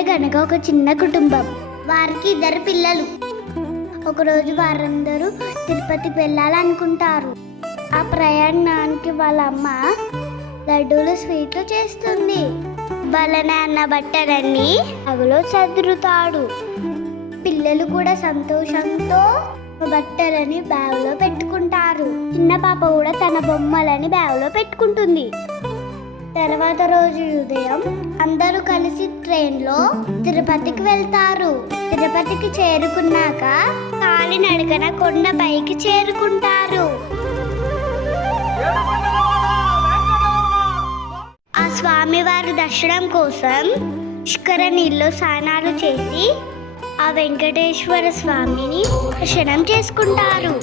అనగనగా ఒక చిన్న కుటుంబం. వారికి 2 పిల్లలు. ఒకరోజు వారందరూ తిరుపతికి వెళ్ళాలనుకుంటారు. ఆ ప్రయాణానికి వాళ్ళ అమ్మ లడ్డూలు స్వీట్లు చేస్తుంది. వాళ్ళ నాన్న బట్టలన్నీ అగలో సదురుతాడు. పిల్లలు కూడా సంతోషంతో బట్టలని బ్యాగులో పెట్టుకుంటారు. చిన్న పాప కూడా తన బొమ్మలని బ్యాగులో పెట్టుకుంటుంది. తర్వాత రోజు ఉదయం అందరూ కలిసి ట్రైన్లో తిరుపతికి వెళ్తారు. తిరుపతికి చేరుకున్నాక కాలినడకన కొండపైకి చేరుకుంటారు. ఆ స్వామివారి దర్శనం కోసం పుష్కర నీళ్ళు స్నానాలు చేసి ఆ వెంకటేశ్వర స్వామిని దర్శనం చేసుకుంటారు.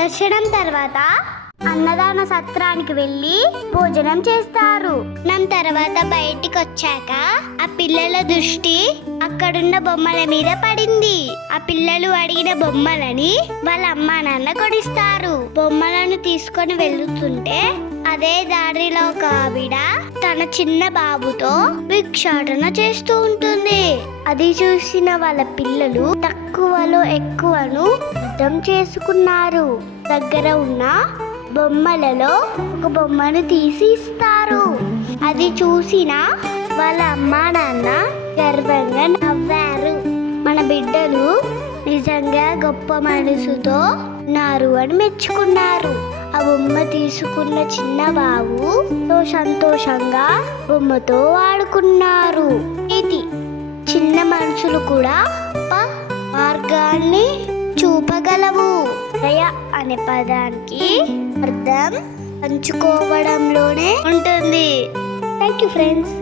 దర్శనం తర్వాత అన్నదాన సత్రానికి వెళ్ళి భోజనం చేస్తారు. తర్వాత బయటికి వచ్చాక ఆ పిల్లల దృష్టి అక్కడున్న బొమ్మల మీద పడింది. ఆ పిల్లలు అడిగిన బొమ్మలని వాళ్ళ అమ్మా నాన్న కొనిస్తారు. బొమ్మలను తీసుకొని వెళ్తుంటే అదే దారిలో ఒక ఆవిడ తన చిన్న బాబుతో భిక్షాటన చేస్తూ ఉంటుంది. అది చూసిన వాళ్ళ పిల్లలు తక్కువలో ఎక్కువను అర్థం చేసుకున్నారు. దగ్గర ఉన్న బొమ్మలలో ఒక బొమ్మను తీసి ఇస్తారు. అది చూసిన వాళ్ళ అమ్మా నాన్న గర్వంగా నవ్వారు. మన బిడ్డలు నిజంగా గొప్ప మనసుతో ఉన్నారు అని మెచ్చుకున్నారు. ఆ బొమ్మ తీసుకున్న చిన్న బాబు సంతోషంగా బొమ్మతో ఆడుకున్నారు. ఇది చిన్న మనసులు కూడా మార్గాన్ని చూపగలవు. దయ అనే పదానికి అర్థం పంచుకోవడంలోనే ఉంటుంది. Thank you friends.